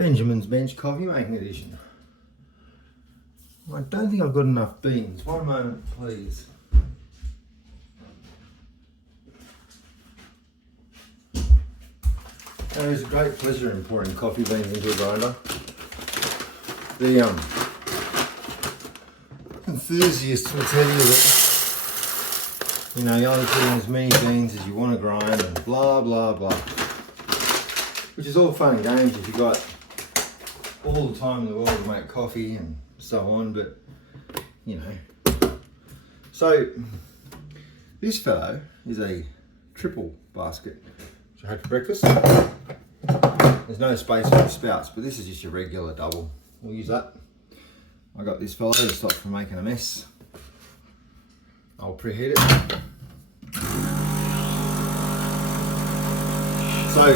Benjamin's Bench Coffee Making Edition. I don't think I've got enough beans. One moment, please. There is a great pleasure in pouring coffee beans into a grinder. The enthusiasts will tell you that, you know, you only put in as many beans as you want to grind and blah blah blah. Which is all fun and games if you've got all the time in the world to make coffee and so on, but you know. So this fellow is a triple basket, which I had for breakfast. There's no space for the spouts, but this is just your regular double. We'll use that. I got this fellow to stop from making a mess. I'll preheat it. So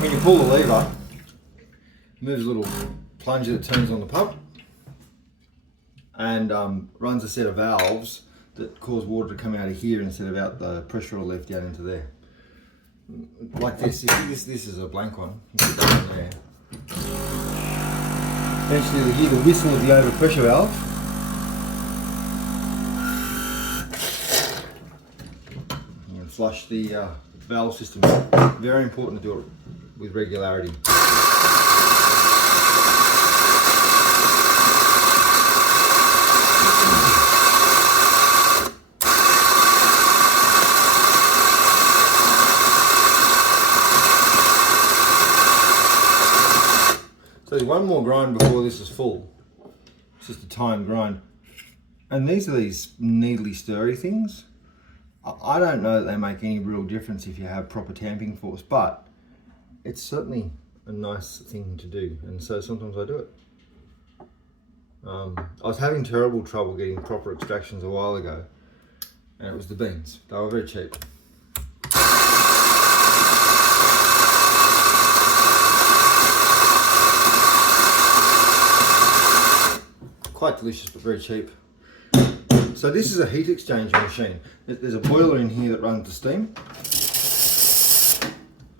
when you pull the lever, moves a little plunger that turns on the pump and runs a set of valves that cause water to come out of here instead of out the pressure or left out into there. Like this. You see this is a blank one. You put that in there. Eventually you'll hear the whistle of the overpressure valve. And flush the valve system. Very important to do it with regularity. So there's one more grind before this is full. It's just a timed grind. And these are these needly stirry things. I don't know that they make any real difference if you have proper tamping force, but it's certainly a nice thing to do. And so sometimes I do it. I was having terrible trouble getting proper extractions a while ago, and it was the beans. They were very cheap. Quite delicious, but very cheap. So this is a heat exchanger machine. There's a boiler in here that runs the steam.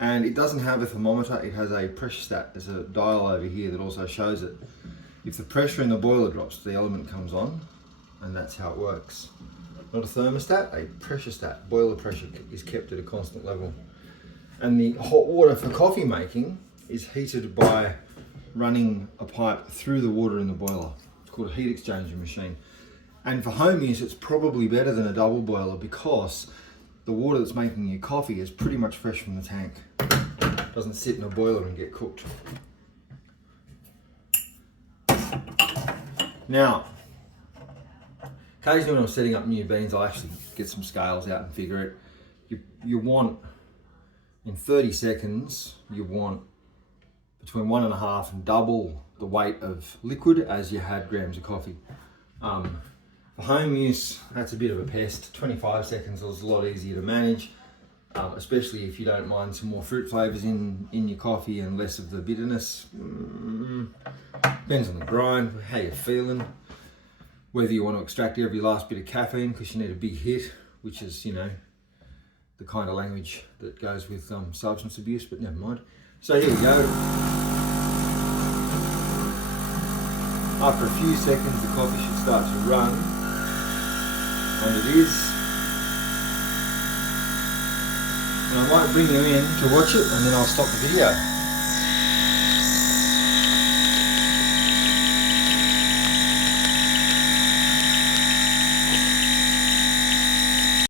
And it doesn't have a thermometer, it has a pressure stat. There's a dial over here that also shows it. If the pressure in the boiler drops, the element comes on, and that's how it works. Not a thermostat, a pressure stat. Boiler pressure is kept at a constant level. And the hot water for coffee making is heated by running a pipe through the water in the boiler. It's called a heat exchanger machine. And for home use, it's probably better than a double boiler because the water that's making your coffee is pretty much fresh from the tank. It doesn't sit in a boiler and get cooked. Now, occasionally when I'm setting up new beans, I'll actually get some scales out and figure it. You want, in 30 seconds, you want between 1.5 and double the weight of liquid as you had grams of coffee. For home use, that's a bit of a pest. 25 seconds is a lot easier to manage, especially if you don't mind some more fruit flavors in your coffee and less of the bitterness. Depends on the grind, how you're feeling, whether you want to extract every last bit of caffeine because you need a big hit, which is, you know, the kind of language that goes with substance abuse, but never mind. So here we go. After a few seconds, the coffee should start to run. And it is. And I might bring you in to watch it and then I'll stop the video.